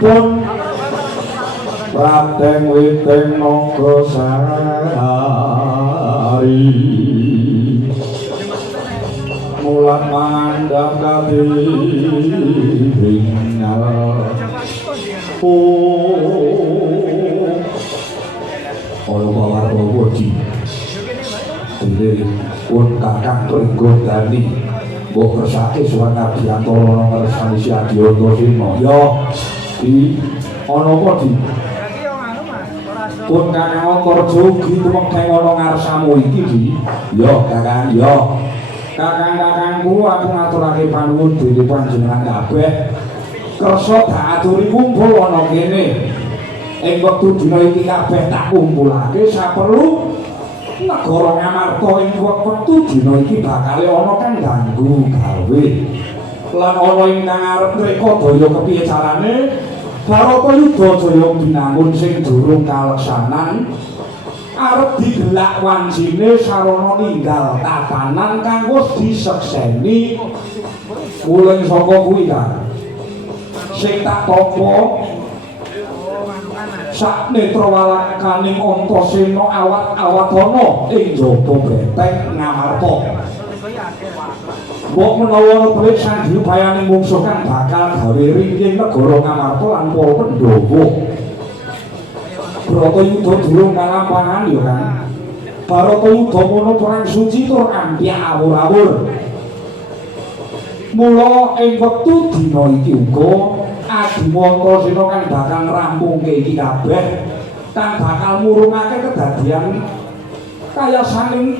pun Raden Witing Nogasari mulat mandang kadhiringal ana bawar wedi dene pun kakang Trenggodani mbok kersake suwan Abiyantara ngersani Si Adyanta ya iki ana apa di pun kakang Antarja ugi tumekeng ana ngarsamu iki di ya kakang ya kakang-kakangku aku ngaturake panuwun dene panjenengan kabeh kersa tak aturi kumpul ana kene ing wektu dina iki kabeh tak kumpulake saperlu negara Ngamarta ing wektu dina iki bakal ana kang ganggu gawe lan ana ingkang arep mreka daya kepiye carane Baratayuda Jaya binangun sing durung kaleksanan arep digelak wancine sarana ninggal tatanan kang wis disekseni mulih saka kuwi kan sing tak tampa sak netrawalakaning Antasena awat-awatana ing jaba benteng Ngamarta mbok menawa belik sandhiupayaning mungsuh kang bakal gawe ringking negara Ngamarta lan para Pandhawa Baratayuda durung kalampangan ya kan Baratayuda mono perang suci tur ampiak awur-awur mula ing wektu dina iki uga Adi Antasena kang bakal ngrampungke iki kabeh kang bakal murungake kedadian kaya saking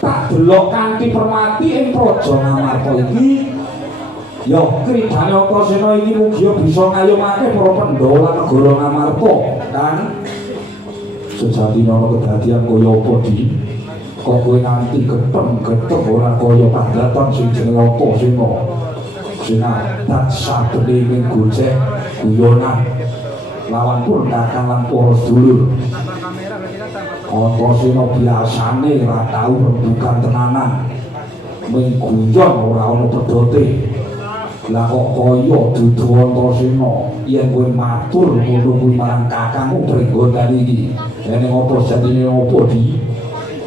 tak delok kanthi permati ing praja Ngamarta iki ya kridane Antasena iki mugi bisa ngayomake para Pandhawa lan negara Ngamarta kan sejatine ana kedadian kaya apa di kok kowe nganti geteng ora kaya padatan sing jenenge Antasena sing adat sabene ing gojek guyonan lawan pun kakang lan para sedulur Antasena biasane ora tau rembugan tenanan ming guyon ora ana pedote lah kok kaya dudu Antasena yen kowe matur ngono kuwi marang kakangmu Trenggodani iki dene apa jadine apa di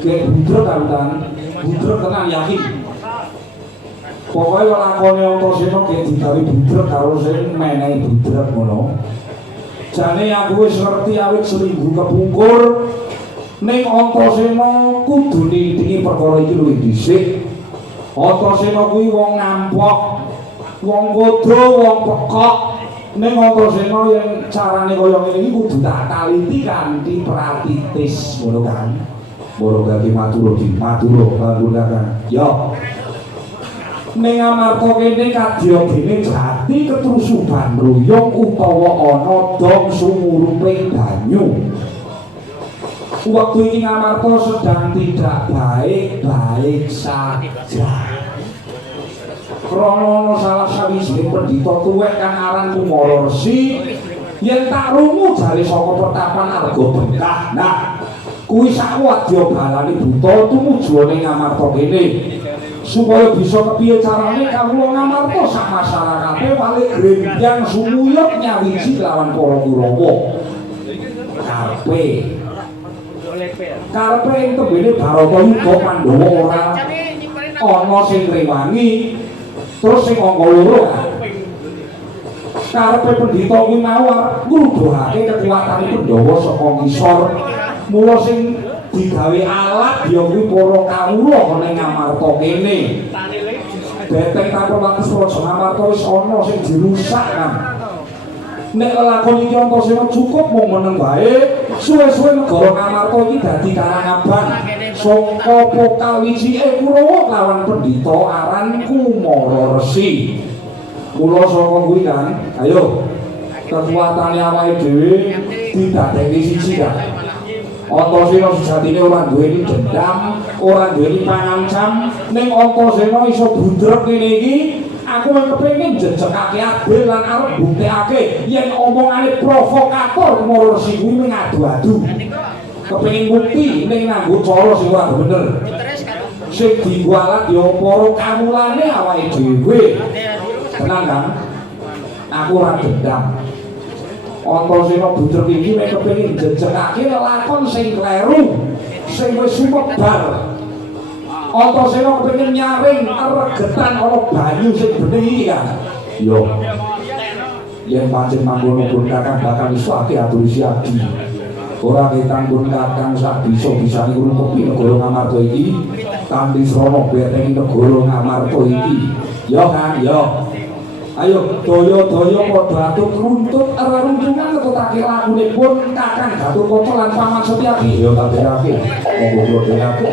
kek budrek kan budrek tenan yakin pokoke lakone Antasena kek digawe budrek karo sing menehi budrek ngono jane aku wis ngerti awit seminggu kepungkur ning Antasena kudu nindingi perkara iki luwih dhisik Antasena kuwi wong ngampok wong kodho wong pekok ning Antasena yen carane kaya ngene iki kudu tak taliti kanthi pratitis ngono kan moro gati matur kanggunakan yo ning Ngamarta kene kadya dene jati ketrusuban ruyung utawa ana dom sumurupe banyu waktu ini Ngamarta sedang tidak baik-baik saja krana salah sawijining pendhita tuwek kang aran Kumara Resi yen tak rungu jare saka pertapan Arga Bengkah nah kuwi sakwadya balane buta tumuju ning Ngamarta kene supaya bisa kepiye carane kawula Ngamarta sak masyarakate wali grenjang sumuyut nyawiji lawan para Kurawa karepe ing tembene Baratayuda Pandhawa ora ana sing ngrewangi terus sing angka loro karepe pendhita kuwi mau arep ngruduhake kekuatane Pandhawa saka ngisor mula sing digawe alat ya kuwi para kawula ning Ngamarta kene benteng tanpa wates praja Ngamarta wis ana sing dirusak kan nek lakon iki Antasena cukup mung meneng wae suwe-suwe negara Ngamarta iki dadi karangabang saka pokawijike Kurawa lawan pendhita aran Kumara Resi mula saka kuwi kan ayo kekuatane awake dhewe didadekne siji kan Antasena sejatine ora duweni dendam ora duweni pangancam ning Antasena iso budrek kene iki aku kepengin jejekake adil lan arep buktekake yen omongane provokator Kumara Resi kuwi ngadu-adu kepengin bukti ning nganggo cara sing ora bener sing dienggo alat ya para kamulane awake dhewe tenang kan aku ora dendam Antasena bunder iki nek kepengin jejegake lakon sing kleru, sing wis sumebar. Antasena kepengin nyaring regetan ana banyu sing bening iki kan. Yo. Yen pancen mangkono pun kakang bakal isuake atur siagi. Ora ketanggun kakang sak bisa-bisane ngrumepi negara Ngamarta iki kanthi srana beteng negara Ngamarta iki. Yo kan, yo. Ayo daya-daya padha atur runtut reruntungan ngetutake lakunipun Kakang Gatotkaca lan Paman Setyaki. Yo tak derake. Monggo kula derake.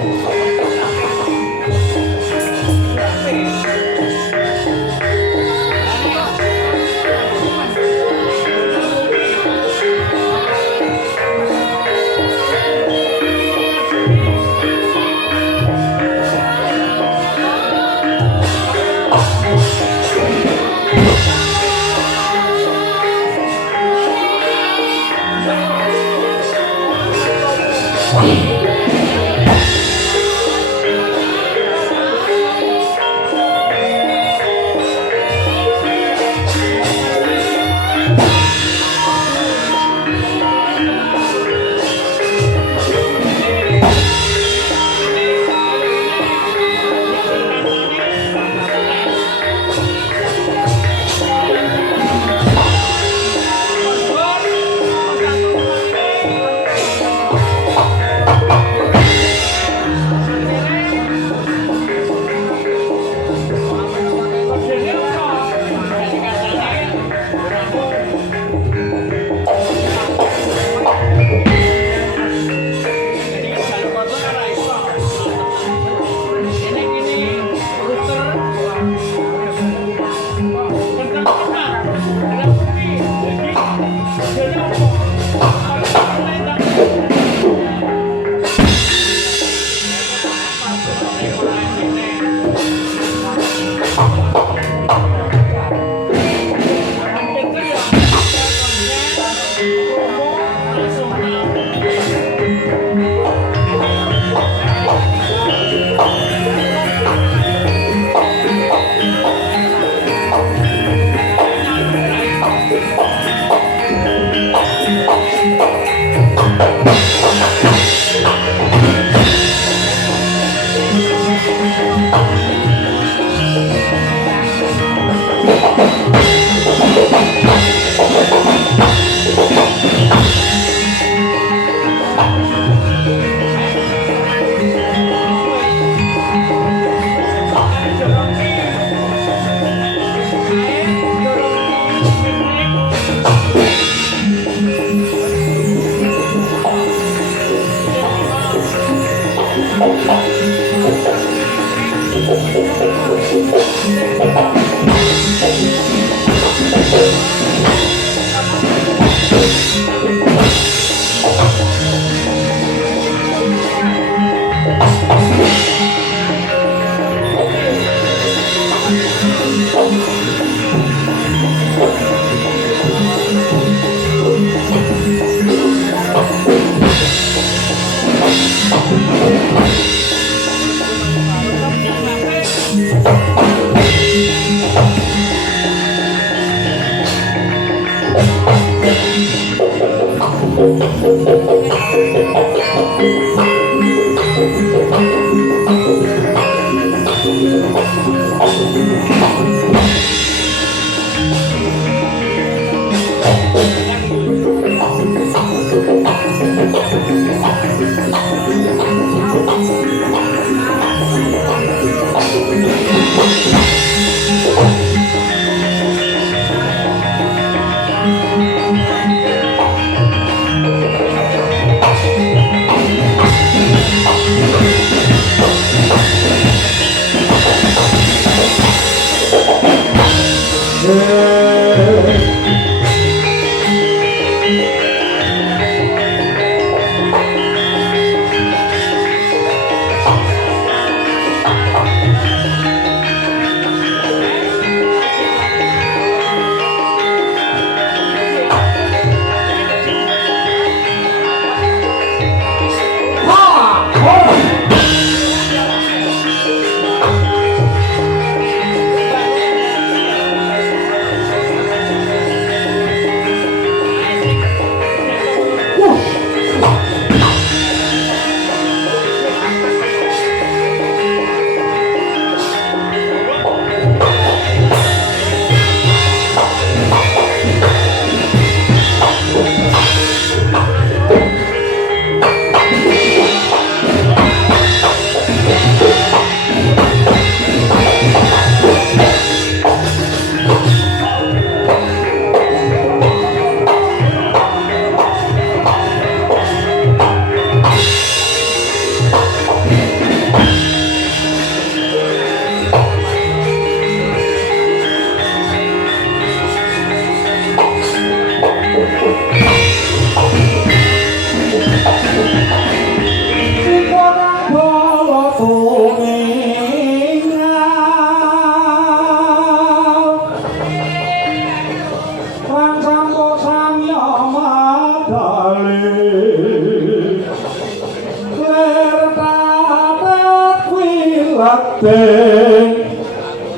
Ten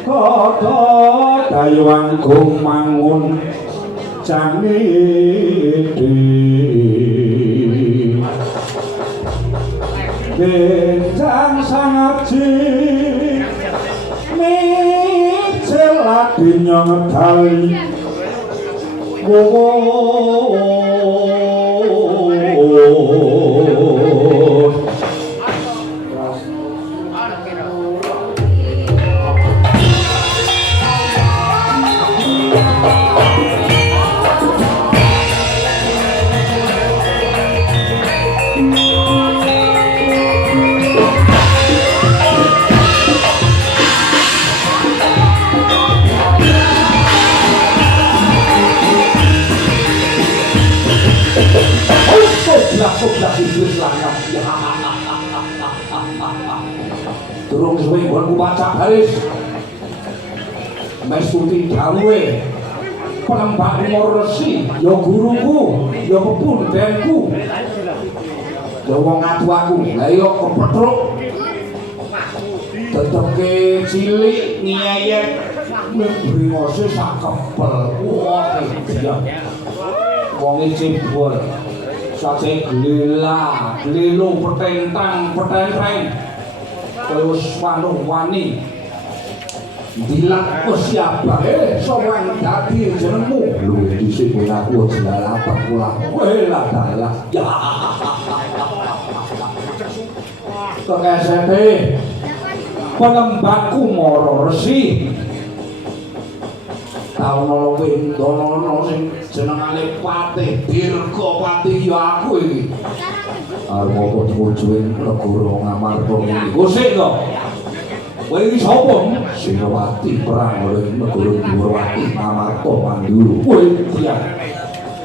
kota dayuang gumangun canggih Genjang sangat jik Micelat dinyong ngedali Sobrak iblis langap Durung suwe nggonku pacak baris Mestuti dawuhe Penembak Umar Resi ya guruku ya pepundhenku ya wong atuaku lha iya kepethuk teteke cilik ngiyayet mbringose sak kepel wah iya wong cebol sate glela glelo petentang petenteng terus wani dilak siapa sowan dadi jenengmu luwih dhisik kowe aku jelalapan kula kowe lah dalah ya kekesete penembakku Mara Resi taun windono sing jenengane Patih Dirgapati ya aku iki arep apa tujuan negara Ngamarta iki gosik to kowe iki sapa Sinowati perang oleh negara Durawati Ngamarta Manduru kowe iya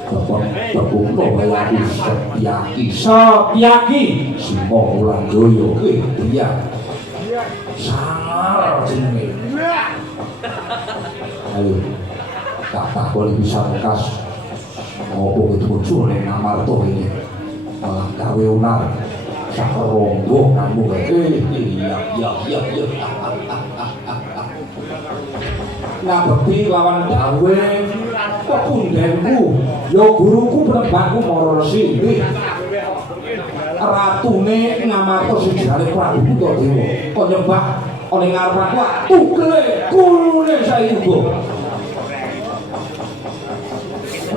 tepung bayaku Setyaki Sima Ulang Jaya kowe iya sangar jenenge ayo tak boleh bisa bekas ngopo itu muncul ning Ngamarta ini malah gawe unar sak ronggo kamu iya ngabekti lawan gawe pepundhenku ya guruku penembakku Mara Resi ratune Ngamarta sing jenenge Prabu Puntadewa kok nyembah ana ngarep aku tukle kulune saiki uga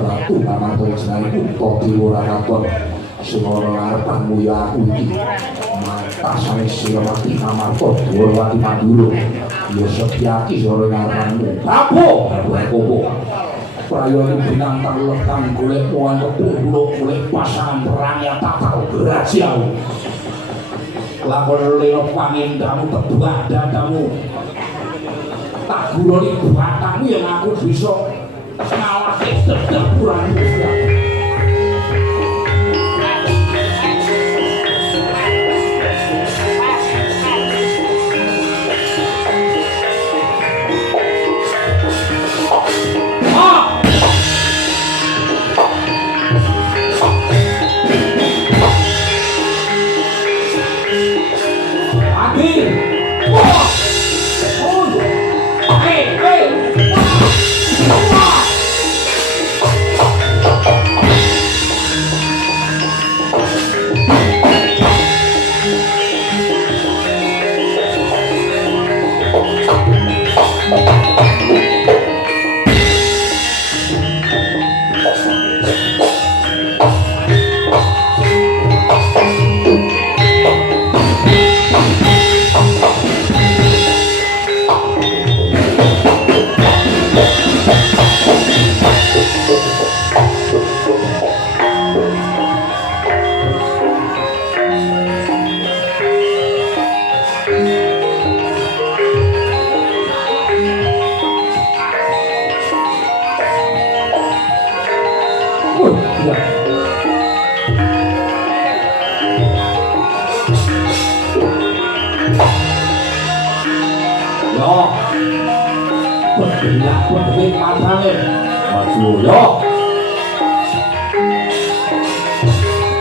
Ratu Ngamarta jenenge Puntadewa ora katon sing ana ngarepanmu ya aku iki mantasane Sinowati Ngamarta Durawati Mandura ya Setyaki sore ngarepanmu Prabu Kopo prayogi binatang lekang golek muan kepuluk golek pasangan perang yang tatal berhasil lakon lelo pangindamu kedua dadamu tak guroni batangmu yang aku bisa ngalahke dedapuranmu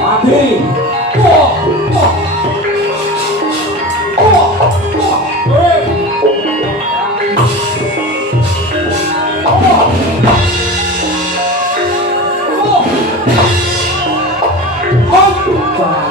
Mati. Wah!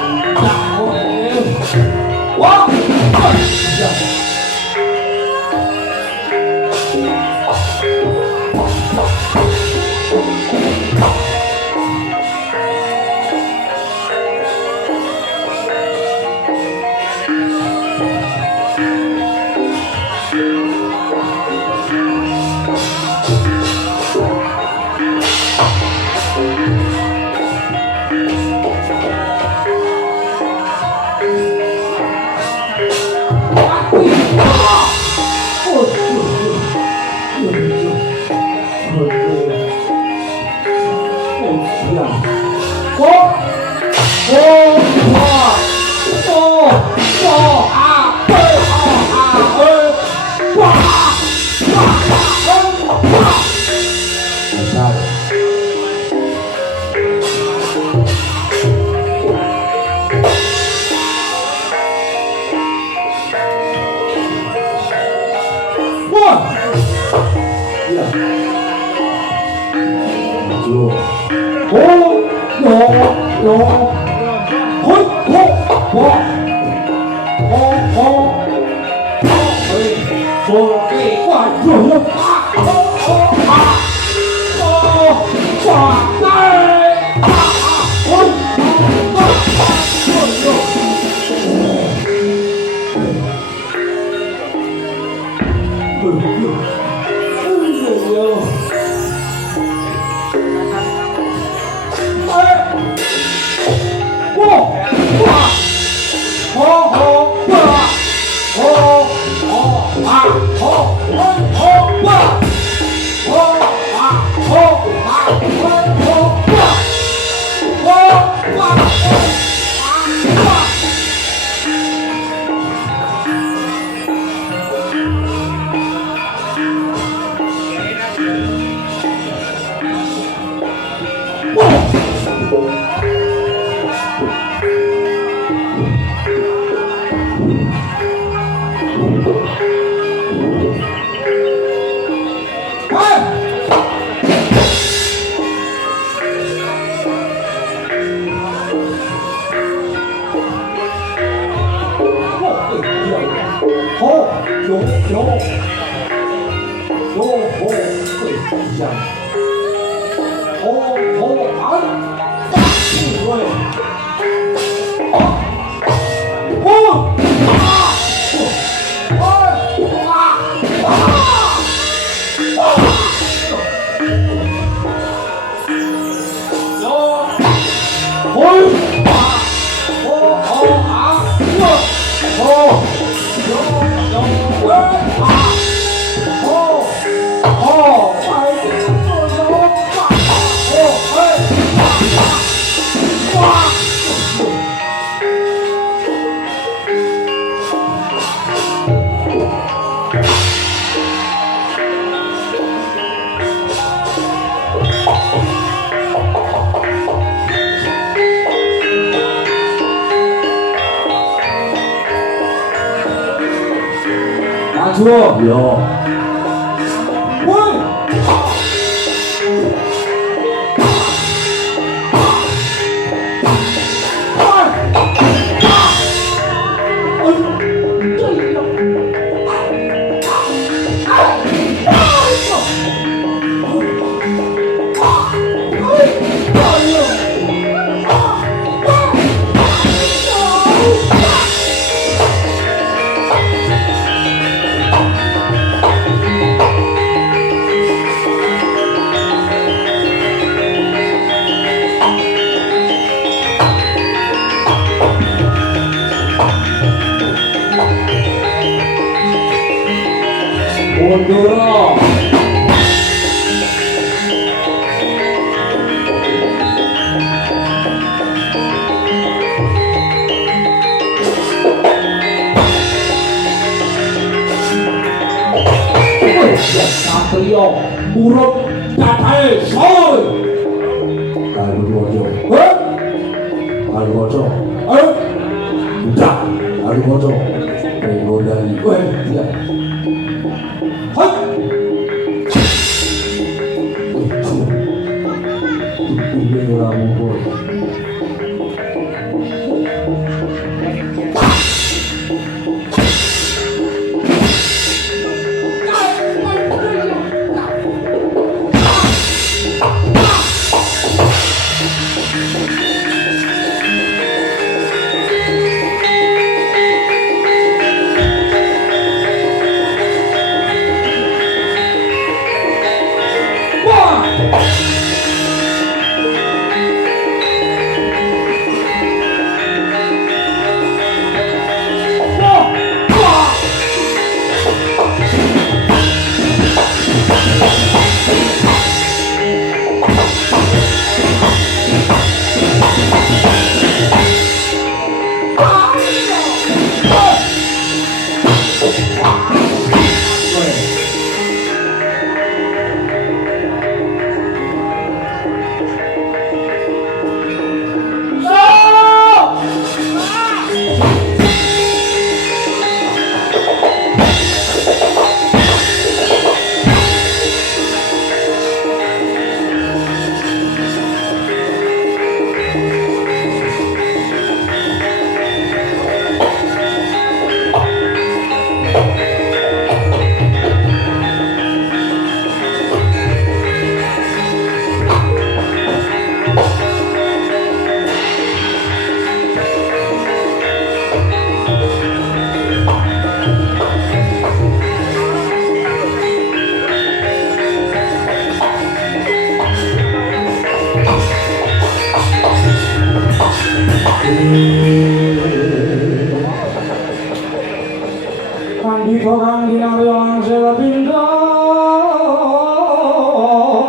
Pandhita kang kinarya angsal pindha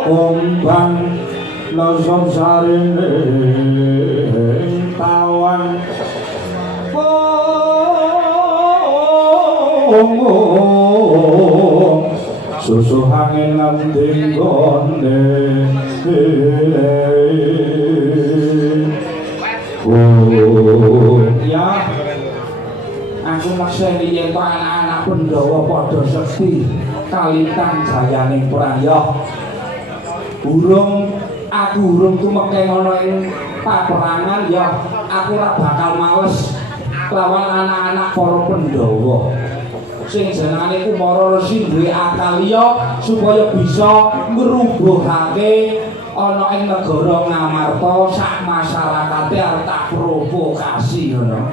kumbang lasam sarene tawan susu angin nanding gone ya aku makseni yen anak-anak Pandhawa padha sekti kalitan jayaning perang ya aku urung tumeke ngono ing paperangan ya aku ora bakal males lawan anak-anak para Pandhawa sing jenenge Kumara Resi duwe akal liya supaya bisa ngrubuhake ana ing negara Ngamarta sak masyarakate arep tak provokasi ngono.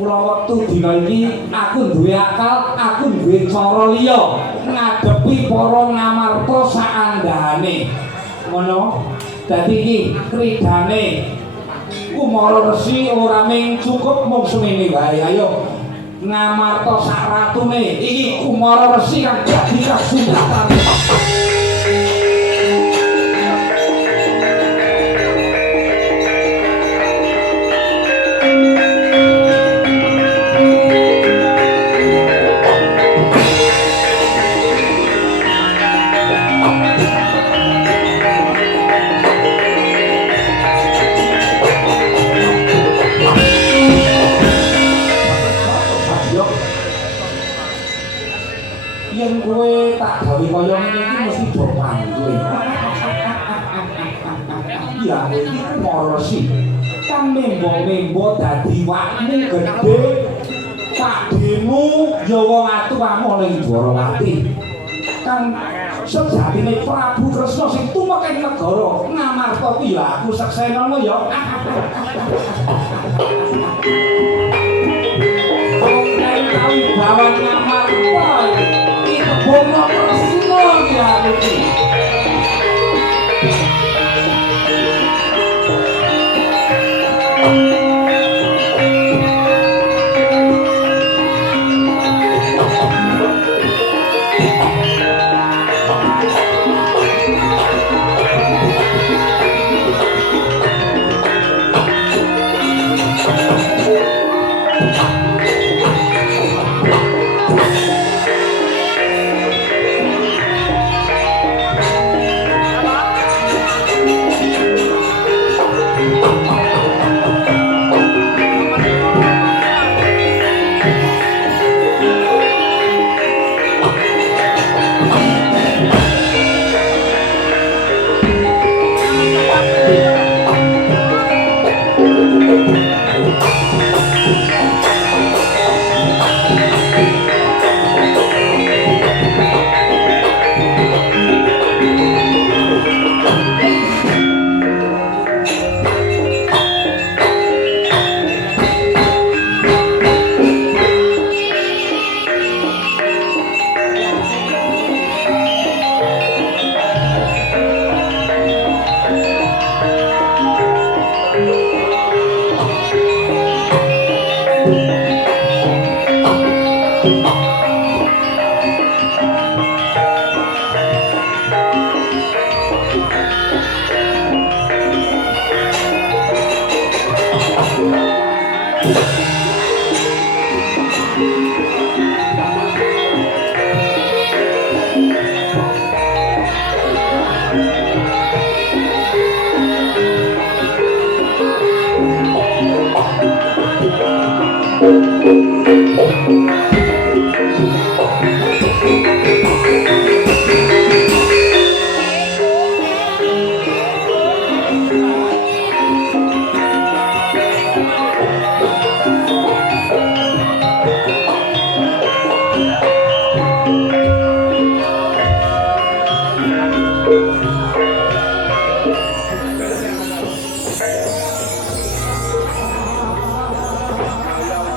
Mula wektu dina iki aku duwe akal, aku duwe cara liya ngadepi para Ngamarta saandhane. Ngono. Dadi iki kridane Kumara Resi ora mung cukup mung semene wae. Ayo Ngamarta sak ratune iki Kumara Resi kang dadi kasundatan. Yen kowe tak gawe kaya ngene iki mesti do panggil. Ya iki Kumara Resi. Kang membo-membo dadi wakmu gedhe. Pakdemu ya wong atuh ning Dwarawati. Kang sejatine Prabu Kresna sing tumeka ing negara Ngamarta kuwi ya aku saksenono ya. Kau bawa Ngamarta. Bono Kresna ya iki.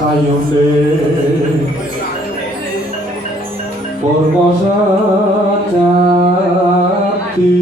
kayune perkosa jati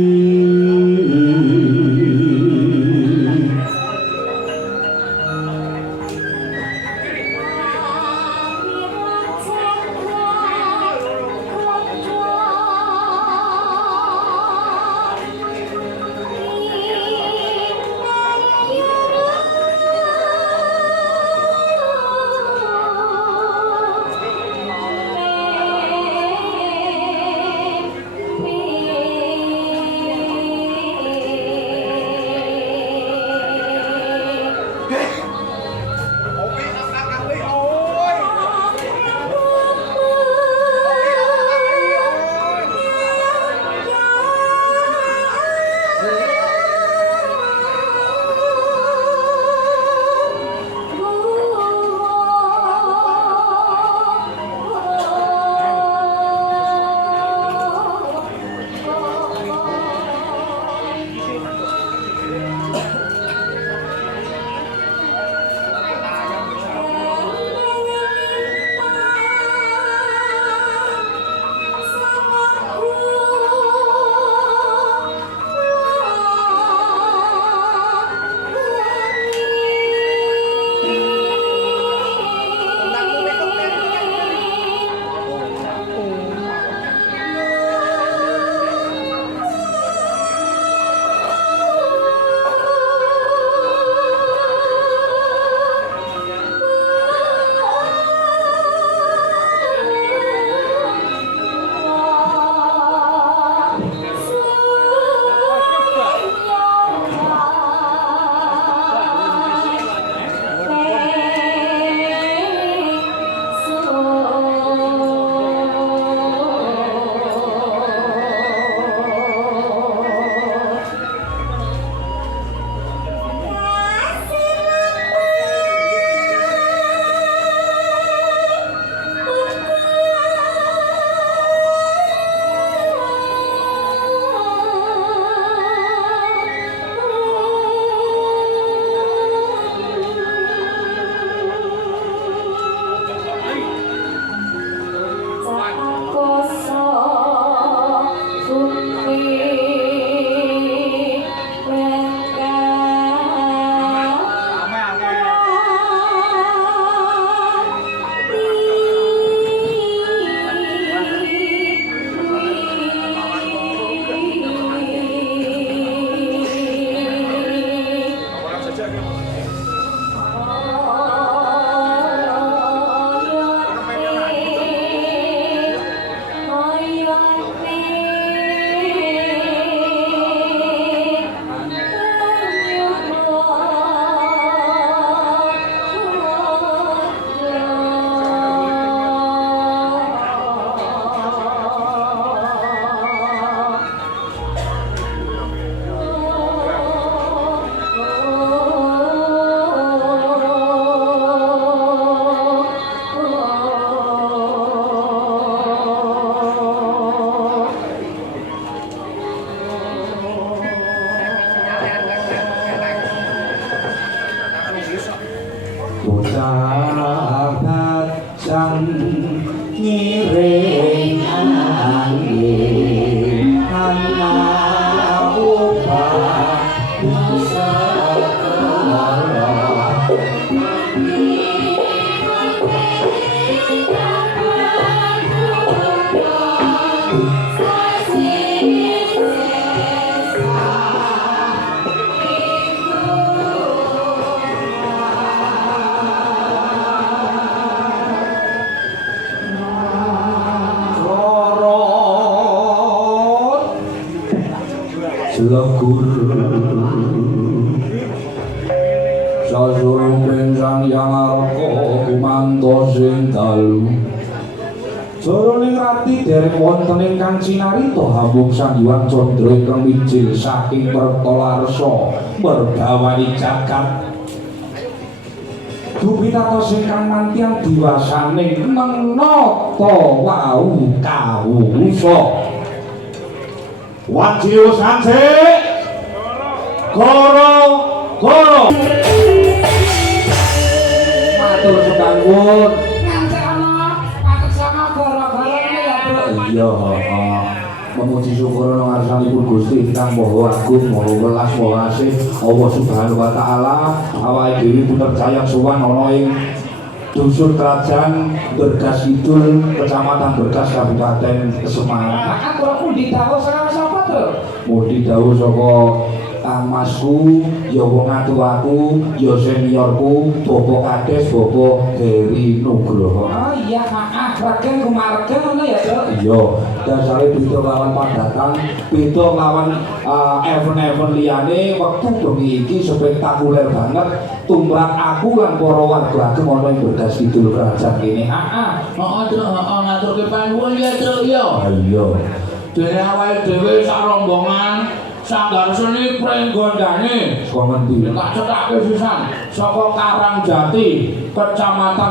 Legur sasurung pensang yang arko kumanto sing dalu jroning rati derek wonten ingkang cinarita hambung sandiwan condra ingkang mijil saking Pertalarsa mergawani jagat Dupitatos ingkang mantian diwasaning menata wau kawusa Wajil sanse Goro matur sekali Pangwon. Ngancek ana pakersana gara-garane ya, Bro. Iya, heeh. Memuji syukur ngarsanipun Gusti Kang Maha Agung, Maha Welas, Maha Asih, Allah Subhanahu wa taala, awake dhewe puterjaya sowan ana ing Dusun Kerajaan Bergas Kidul, Kecamatan Bergas, Kabupaten Semarang. Makan kula pundi dawuh sapa, Bro? Mugi dawuh saka Kang Masku, ya wong atuaku, ya seniorku, Bapak Kades, Bapak Heri Nugroho. Oh iya, maaf, regen kumarga ngono ya, Bro. Iya, dasare beda lawan padatan, beda lawan event-event liyane. Wektu bengi iki spektakuler banget. Tumrap aku lan para warga ageng ana ing Bergas Kidul Kerajaan kene. Heeh, Tru, heeh, ngaturke panggung ya, Tru, ya. Iya. Dene awake dhewe sak rombongan sanggar seni prenggondane Saka ngendi? tak cetake sisan saka Karangjati, Kecamatan